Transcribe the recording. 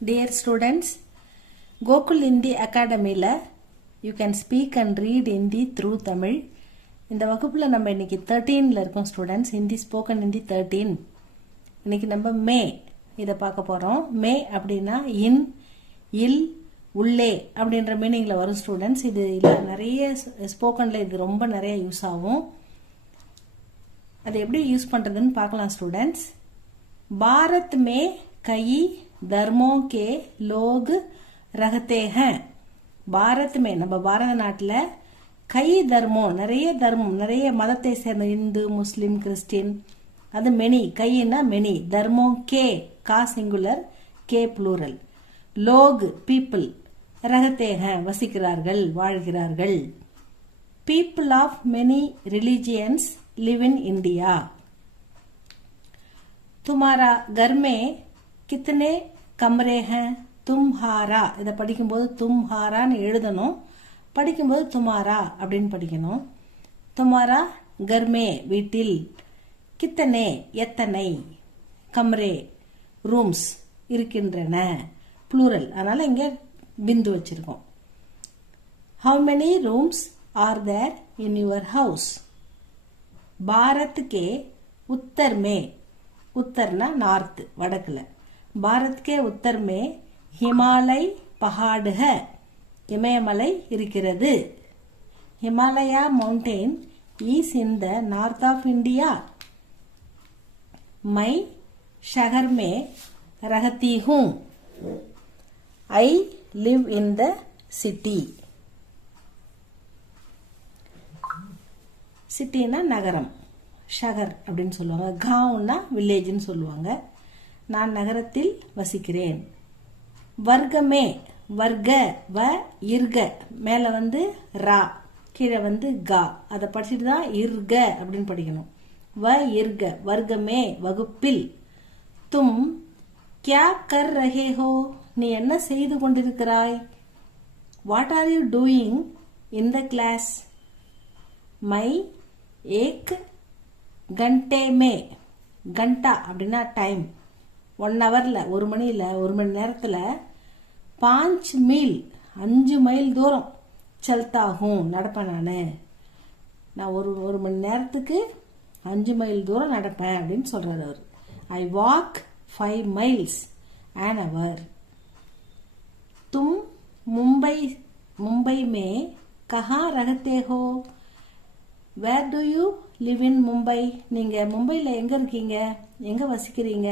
Dear students, Gokul Hindi Academy la you can speak and read Hindi through Tamil. இந்த வகுப்புல நம்ம இன்னைக்கு 13ல இருக்கோம் ஸ்டூடண்ட்ஸ். ஹிந்தி ஸ்போக்கன் ஹிந்தி 13. இன்னைக்கு நம்ம மே இத பார்க்க போறோம். மே அப்படினா இன், இல், உள்ளே அப்படின்ற மீனிங்ல வரும் ஸ்டூடண்ட்ஸ். இது நிறைய ஸ்போக்கன்ல இது ரொம்ப நிறைய யூஸ் ஆகும். அது எப்படி யூஸ் பண்றதுன்னு பார்க்கலாம் ஸ்டூடண்ட்ஸ். பாரத் மே कई धर्मों के लोग रहते हैं. பாரத் மே நம்ம பாரத நாட்டில் கை தர்மம் நிறைய மதத்தை சேர்ந்த இந்து முஸ்லிம் கிறிஸ்டின் அது மெனி கையினா மெனி தர்மம் கே கா சிங்குலர் கே ப்ளூரல் லோக் பீப்புள் ரகத்தே வசிக்கிறார்கள் வாழ்கிறார்கள். People of many religions live in India. तुम्हारा घर में कितने कमरे हैं? तुम्हारा இத படிக்கும்போது तुम्हाराன்னு எழுதணும். படிக்கும்போது तुम्हारा அப்படின்னு படிக்கணும். तुम्हारा घर में வீட்டில் कितने எத்தனை கமரே ரூம்ஸ் இருக்கின்றன ப்ளூரல் அதனால இங்க பிந்து வச்சிருக்கோம். How many rooms are there in your house? Bharat के उत्तर में उत्तरना नॉर्थ वடக்குல भारत के उत्तर में हिमालय पहाड़ है. இமயமலை இருக்கிறது. Himalaya mountain is in the north of India. मैं शहर में रहती हूँ. I live in the city. சிட்டினா நகரம், ஷகர் அப்படின்னு சொல்லுவாங்க. காவுன்னா வில்லேஜ்னு சொல்லுவாங்க. நான் நகரத்தில் வசிக்கிறேன். வர்க்கமே வர்க்க வ இர்க மேல வந்து ரா கீழே வந்து கா அதை படிச்சுட்டு தான் இர்க அப்படின்னு படிக்கணும். வ இர்க வர்க்கமே வகுப்பில். தும் கியா கர் ரஹே ஹோ நீ என்ன செய்து கொண்டிருக்கிறாய்? What are you doing in the class? மை ஏக் घंटे में घंटा அப்படின்னா டைம் 1 ஹவர்ல 1 மணியில 1 மணி நேரத்துல 5 मील 5 மைல் தூரம் चलता हूं நடப்பேன் நான் ஒரு மணி நேரத்துக்கு 5 மைல் தூரம் நடப்பேன் அப்படின்னு சொல்றாரு அவர். I walk 5 miles an hour. तुम मुंबई में कहाँ रहते हो? Where do you live in Mumbai? நீங்க மும்பைல எங்க இருக்கீங்க? எங்க வசிக்கிறீங்க?